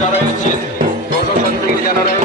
যারা এসেছেন প্রশাসন থেকে যারা